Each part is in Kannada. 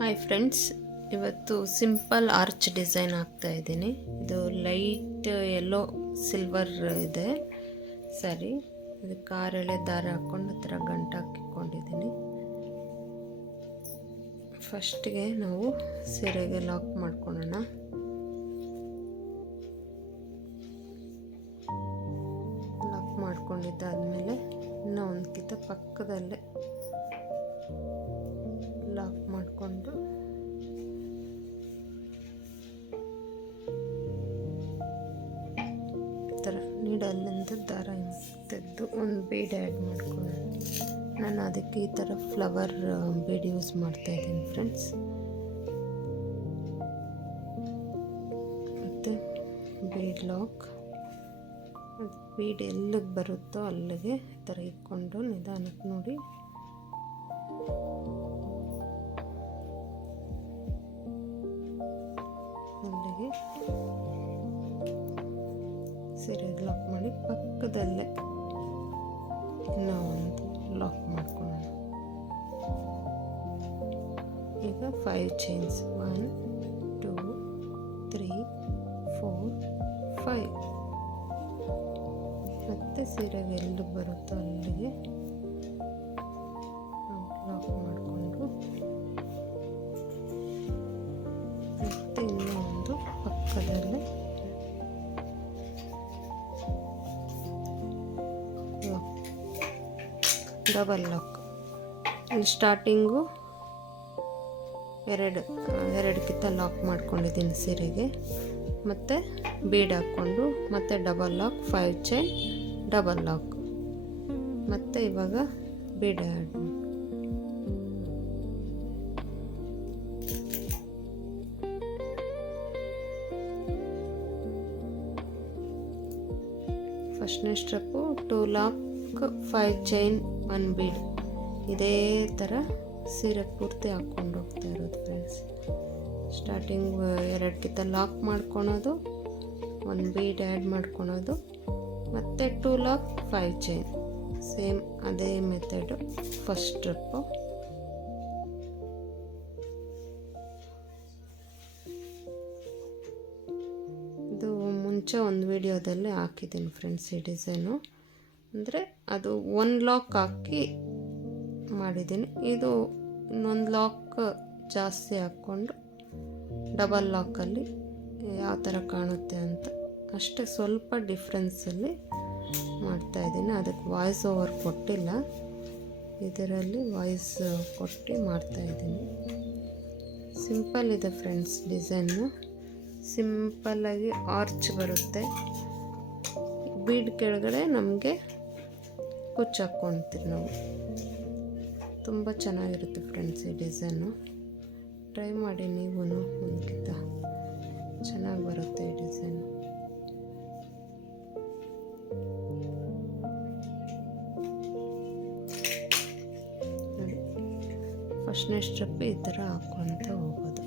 ಹಾಯ್ ಫ್ರೆಂಡ್ಸ್, ಇವತ್ತು ಸಿಂಪಲ್ ಆರ್ಚ್ ಡಿಸೈನ್ ಹಾಕ್ತಾ ಇದ್ದೀನಿ. ಇದು ಲೈಟ್ ಯೆಲ್ಲೋ ಸಿಲ್ವರ್ ಇದೆ ಸರಿ. ಇದಕ್ಕೆ 6 ಎಳೆ ದಾರ ಹಾಕ್ಕೊಂಡು ಆ ಥರ ಗಂಟು ಹಾಕಿಕೊಂಡಿದ್ದೀನಿ. ಫಸ್ಟಿಗೆ ನಾವು ಸೀರೆಗೆ ಲಾಕ್ ಮಾಡ್ಕೊಳ್ಳೋಣ. ಲಾಕ್ ಮಾಡ್ಕೊಂಡಿದ್ದಾದಮೇಲೆ ಇನ್ನೂ ಒಂದು ಕಿತ್ತ ಪಕ್ಕದಲ್ಲೇ ಲಾಕ್ ಮಾಡಿಕೊಂಡು ಈ ಥರ ನೀಡಲ್ಲಿಂದ ದಾರ ತೆಗೆದು ಒಂದು ಬೀಡ್ ಆ್ಯಡ್ ಮಾಡ್ಕೊಳ್ಳೋಣ. ನಾನು ಅದಕ್ಕೆ ಈ ಥರ ಫ್ಲವರ್ ಬೀಡ್ ಯೂಸ್ ಮಾಡ್ತಾಯಿದ್ದೀನಿ ಫ್ರೆಂಡ್ಸ್. ಮತ್ತು ಬೀಡ್ ಲಾಕ್, ಬೀಡ್ ಎಲ್ಲಿಗೆ ಬರುತ್ತೋ ಅಲ್ಲಿಗೆ ಈ ಥರ ಇಟ್ಕೊಂಡು ನಿಧಾನಕ್ಕೆ ನೋಡಿ ಅಲ್ಲಿಗೆ ಸೀರೆಗೆ ಲಾಕ್ ಮಾಡಿ ಪಕ್ಕದಲ್ಲೇ ಇನ್ನೂ ಒಂದು ಲಾಕ್ ಮಾಡ್ಕೊಳ್ಳೋಣ. ಈಗ 5 ಚೈನ್ಸ್ 1 2 3 4 5 ಮತ್ತೆ ಸೀರೆಗೆ ಎಲ್ಲಿ ಬರುತ್ತೋ ಅಲ್ಲಿಗೆ ಲಾಕ್ ಮಾಡಿಕೊಂಡು ಮತ್ತೆ ಇನ್ನೂ ಒಂದು ಪಕ್ಕದಲ್ಲೇ ಡಬಲ್ ಲಾಕ್. ಇಲ್ಲಿ ಸ್ಟಾರ್ಟಿಂಗು ಎರಡು ಕಿತ್ತ ಲಾಕ್ ಮಾಡ್ಕೊಂಡಿದ್ದೀನಿ ಸೀರೆಗೆ. ಮತ್ತು ಬೀಡ್ ಹಾಕ್ಕೊಂಡು ಮತ್ತೆ double lock, 5 chain double lock. ಮತ್ತು ಇವಾಗ ಬೀಡ್ ಆ್ಯಡ್ ಫಸ್ಟ್ನೇ ಸ್ಟೆಪ್ಪು 2 ಲಾಕ್ 5 ಚೈನ್ 1 ಬೀಡ್. ಇದೇ ಥರ ಸೀರೆ ಪೂರ್ತಿ ಹಾಕ್ಕೊಂಡು ಹೋಗ್ತಾ ಇರೋದು ಫ್ರೆಂಡ್ಸ್. ಸ್ಟಾರ್ಟಿಂಗ್ 2 ಕಿತ್ತ ಲಾಕ್ ಮಾಡ್ಕೊಳೋದು, 1 ಬೀಡ್ ಆ್ಯಡ್ ಮಾಡ್ಕೊಳೋದು, ಮತ್ತು 2 ಲಾಕ್ 5 ಚೈನ್. ಸೇಮ್ ಅದೇ ಮೆಥಡು ಫಸ್ಟ್ ಸ್ಟೆಪ್ಪು. ಇದು ಮುಂಚೆ ಒಂದು ವಿಡಿಯೋದಲ್ಲಿ ಹಾಕಿದ್ದೀನಿ ಫ್ರೆಂಡ್ಸ್ ಈ ಡಿಸೈನು. ಅಂದರೆ ಅದು 1 ಲಾಕ್ ಹಾಕಿ ಮಾಡಿದ್ದೀನಿ. ಇದು ಇನ್ನೊಂದು ಲಾಕ್ ಜಾಸ್ತಿ ಹಾಕ್ಕೊಂಡು ಡಬಲ್ ಲಾಕಲ್ಲಿ ಯಾವ ಥರ ಕಾಣುತ್ತೆ ಅಂತ ಅಷ್ಟೇ ಸ್ವಲ್ಪ ಡಿಫ್ರೆನ್ಸಲ್ಲಿ ಮಾಡ್ತಾಯಿದ್ದೀನಿ. ಅದಕ್ಕೆ ವಾಯ್ಸ್ ಓವರ್ ಕೊಟ್ಟಿಲ್ಲ, ಇದರಲ್ಲಿ ವಾಯ್ಸ್ ಕೊಟ್ಟು ಮಾಡ್ತಾಯಿದ್ದೀನಿ. ಸಿಂಪಲ್ ಇದೆ ಫ್ರೆಂಡ್ಸ್ ಡಿಸೈನು. ಸಿಂಪಲ್ಲಾಗಿ ಆರ್ಚ್ ಬರುತ್ತೆ. ಬೀಡ್ ಕೆಳಗಡೆ ನಮಗೆ ಕುಚ್ಚು ಹಾಕ್ಕೊಳ್ತೀವಿ ನಾವು. ತುಂಬ ಚೆನ್ನಾಗಿರುತ್ತೆ ಫ್ರೆಂಡ್ಸ್ ಈ ಡಿಸೈನು. ಟ್ರೈ ಮಾಡಿ ನೀವು ಒಂದ್ಕಿಂತ ಚೆನ್ನಾಗಿ ಬರುತ್ತೆ ಈ ಡಿಸೈನು. ನೋಡಿ, ಫಸ್ಟ್ನೇ ಸ್ಟೆಪ್ ಈ ಥರ ಹಾಕ್ಕೊತ ಹೋಗೋದು.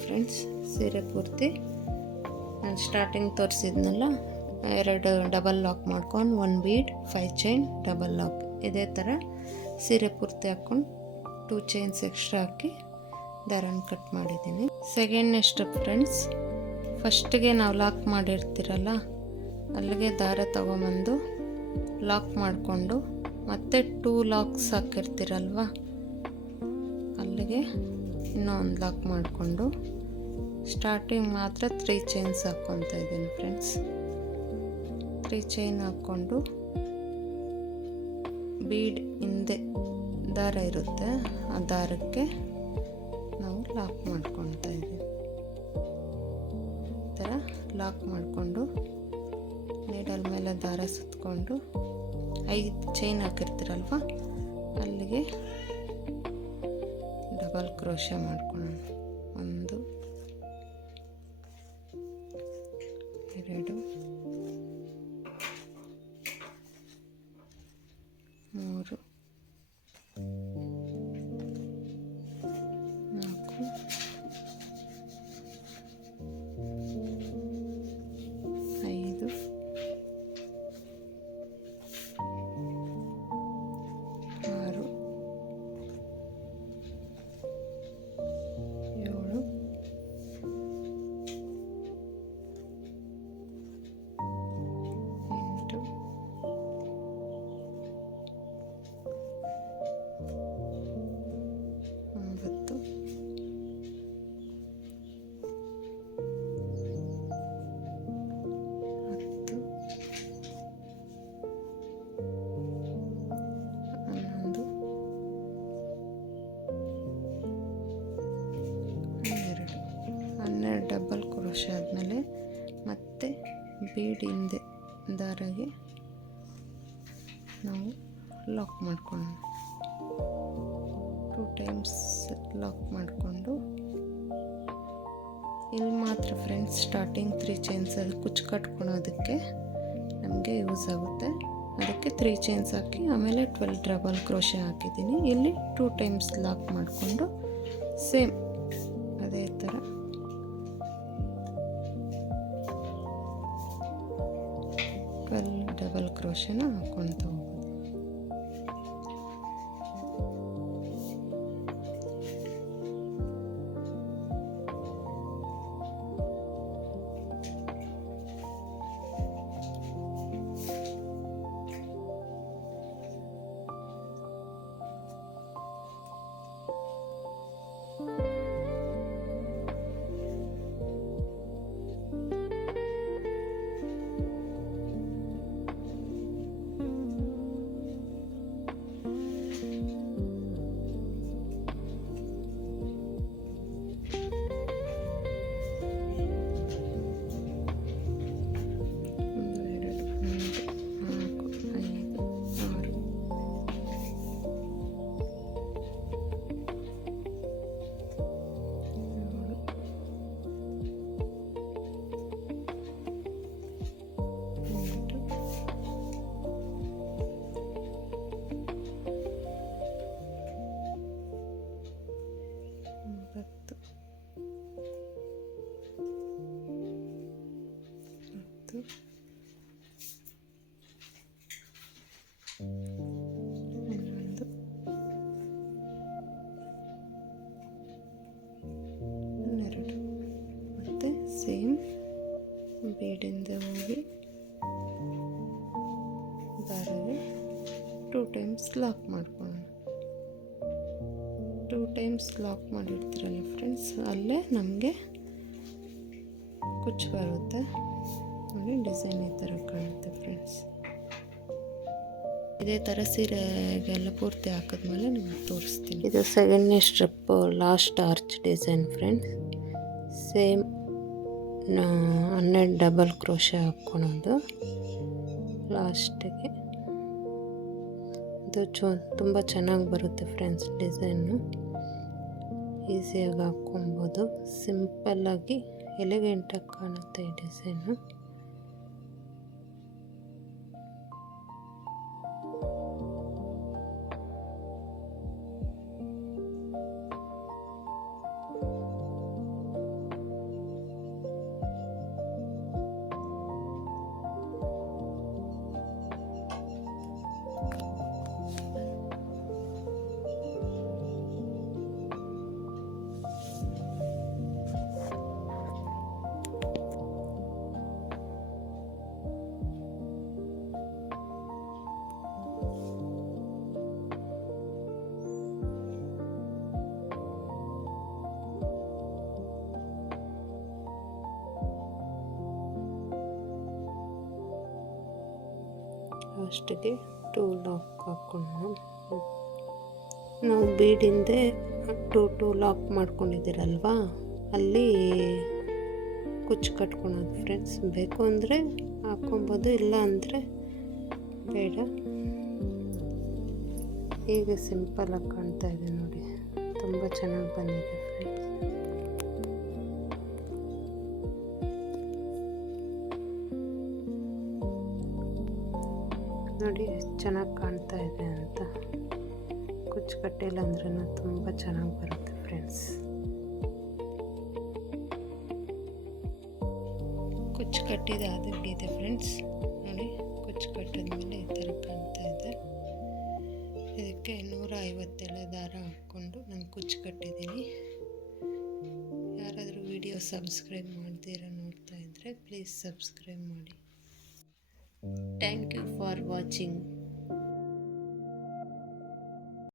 ಫ್ರೆಂಡ್ಸ್ ಸೀರೆ ಪೂರ್ತಿ ನಾನು ಸ್ಟಾರ್ಟಿಂಗ್ ತೋರಿಸಿದ್ನಲ್ಲ, 2 ಡಬಲ್ ಲಾಕ್ ಮಾಡ್ಕೊಂಡು 1 ಬೀಡ್ 5 ಚೈನ್ ಡಬಲ್ ಲಾಕ್. ಇದೇ ಥರ ಸೀರೆ ಪೂರ್ತಿ ಹಾಕ್ಕೊಂಡು 2 ಚೈನ್ಸ್ ಎಕ್ಸ್ಟ್ರಾ ಹಾಕಿ ದಾರನ ಕಟ್ ಮಾಡಿದ್ದೀನಿ. ಸೆಕೆಂಡ್ನೇ ಸ್ಟೆಪ್ ಫ್ರೆಂಡ್ಸ್, ಫಸ್ಟಿಗೆ ನಾವು ಲಾಕ್ ಮಾಡಿರ್ತೀರಲ್ಲ ಅಲ್ಲಿಗೆ ದಾರ ತೊಗೊಂಬಂದು ಲಾಕ್ ಮಾಡಿಕೊಂಡು ಮತ್ತೆ 2 ಲಾಕ್ಸ್ ಹಾಕಿರ್ತೀರಲ್ವ ಅಲ್ಲಿಗೆ ಇನ್ನೂ ಒಂದು ಲಾಕ್ ಮಾಡಿಕೊಂಡು ಸ್ಟಾರ್ಟಿಂಗ್ ಮಾತ್ರ 3 ಚೈನ್ಸ್ ಹಾಕ್ಕೊತಾ ಇದ್ದೀನಿ ಫ್ರೆಂಡ್ಸ್. 3 ಚೈನ್ ಹಾಕ್ಕೊಂಡು ಬೀಡ್ ಹಿಂದೆ ದಾರ ಇರುತ್ತೆ, ಆ ದಾರಕ್ಕೆ ನಾವು ಲಾಕ್ ಮಾಡ್ಕೊತಾ ಇದ್ದೀವಿ. ಈ ಥರ ಲಾಕ್ ಮಾಡಿಕೊಂಡು ನೀಡಲ್ ಮೇಲೆ ದಾರ ಸುತ್ತಕೊಂಡು 5 ಚೈನ್ ಹಾಕಿರ್ತೀರಲ್ವ ಅಲ್ಲಿಗೆ ಡಬಲ್ ಕ್ರೋಶೆ ಮಾಡ್ಕೊಳ್ಳೋಣ. 1 2 3 ಡಬಲ್ ಕ್ರೋಶೆ ಆದಮೇಲೆ ಮತ್ತೆ ಬೀಡ್ ಹಿಂದೆ ದಾರಗೆ ನಾವು ಲಾಕ್ ಮಾಡ್ಕೊಳ್ಳೋಣ. 2 ಟೈಮ್ಸ್ ಲಾಕ್ ಮಾಡಿಕೊಂಡು ಇಲ್ಲಿ ಮಾತ್ರ ಫ್ರೆಂಡ್ಸ್ ಸ್ಟಾರ್ಟಿಂಗ್ 3 ಚೈನ್ಸ್ ಅದು ಕುಚ್ಚು ಕಟ್ಕೊಳೋದಕ್ಕೆ ನಮಗೆ ಯೂಸ್ ಆಗುತ್ತೆ. ಅದಕ್ಕೆ 3 ಚೈನ್ಸ್ ಹಾಕಿ ಆಮೇಲೆ 12 ಡಬಲ್ ಕ್ರೋಶೆ ಹಾಕಿದ್ದೀನಿ. ಇಲ್ಲಿ 2 ಟೈಮ್ಸ್ ಲಾಕ್ ಮಾಡಿಕೊಂಡು ಸೇಮ್ ಅದೇ ಥರ 12 ಡಬಲ್ ಕ್ರೋಶೆನ ಹಾಕ್ಕೊಳ್ತಾ ಹೋಗೋದು. ಮತ್ತೆ ಸೇಮ್ ಬೀಡಿಂದ ಹೋಗಿ ದಾರಗೆ 2 ಟೈಮ್ಸ್ ಲಾಕ್ ಮಾಡ್ಕೊಳ್ಳೋಣ. 2 ಟೈಮ್ಸ್ ಲಾಕ್ ಮಾಡಿರ್ತೀರಲ್ಲ ಫ್ರೆಂಡ್ಸ್, ಅಲ್ಲೇ ನಮಗೆ ಕುಚ್ಚು ಬರುತ್ತೆ ನೋಡಿ. ಡಿಸೈನ್ ಈ ಥರ ಕಾಣುತ್ತೆ ಫ್ರೆಂಡ್ಸ್. ಇದೇ ಥರ ಸೀರೆಗೆಲ್ಲ ಪೂರ್ತಿ ಹಾಕಿದ್ಮೇಲೆ ನಿಮ್ಗೆ ತೋರಿಸ್ತೀನಿ. ಇದು 2ನೇ step last arch design friends. Same 12 double crochet ಹಾಕ್ಕೊಳೋದು ಲಾಸ್ಟಿಗೆ. ಇದು ತುಂಬ ಚೆನ್ನಾಗಿ ಬರುತ್ತೆ ಫ್ರೆಂಡ್ಸ್. ಡಿಸೈನು ಈಸಿಯಾಗಿ ಹಾಕ್ಕೊಬೋದು. ಸಿಂಪಲ್ಲಾಗಿ ಎಲಿಗೆಂಟಾಗಿ ಕಾಣುತ್ತೆ ಈ ಡಿಸೈನು. ಲಾಸ್ಟಿಗೆ 2 ಲಾಕ್ ಹಾಕ್ಕೊಳ್ಳೋಣ. ನಾವು ಬೀಡಿಂದೆ 2 ಲಾಕ್ ಮಾಡ್ಕೊಂಡಿದ್ದೀರಲ್ವಾ, ಅಲ್ಲಿ ಕುಚ್ಚು ಕಟ್ಕೊಳೋದು ಫ್ರೆಂಡ್ಸ್. ಬೇಕು ಅಂದರೆ ಹಾಕ್ಕೊಬೋದು, ಇಲ್ಲ ಅಂದರೆ ಬೇಡ. ಈಗ ಸಿಂಪಲಾಗಿ ಕಾಣ್ತಾ ಇದೆ ನೋಡಿ, ತುಂಬ ಚೆನ್ನಾಗಿ ಬಂದಿದೆ ಫ್ರೆಂಡ್ಸ್. ನೋಡಿ ಚೆನ್ನಾಗಿ ಕಾಣ್ತಾ ಇದೆ ಅಂತ. ಕುಚ್ಚು ಕಟ್ಟಿಲ್ಲ ಅಂದ್ರೂ ತುಂಬ ಚೆನ್ನಾಗಿ ಬರುತ್ತೆ ಫ್ರೆಂಡ್ಸ್. ಕುಚ್ಚು ಕಟ್ಟಿದಾಗಿದೆ ಫ್ರೆಂಡ್ಸ್. ನೋಡಿ ಕುಚ್ಚು ಕಟ್ಟಿದ್ಮೇಲೆ ಈ ಥರ ಕಾಣ್ತಾ ಇದೆ. ಇದಕ್ಕೆ 150 ಎಳೆ ದಾರ ಹಾಕ್ಕೊಂಡು ನಾನು ಕುಚ್ಚು ಕಟ್ಟಿದ್ದೀನಿ. ಯಾರಾದರೂ ವಿಡಿಯೋ ಸಬ್ಸ್ಕ್ರೈಬ್ ಮಾಡ್ತೀರ ನೋಡ್ತಾ ಇದ್ದರೆ ಪ್ಲೀಸ್ ಸಬ್ಸ್ಕ್ರೈಬ್ ಮಾಡಿ. Thank you for watching.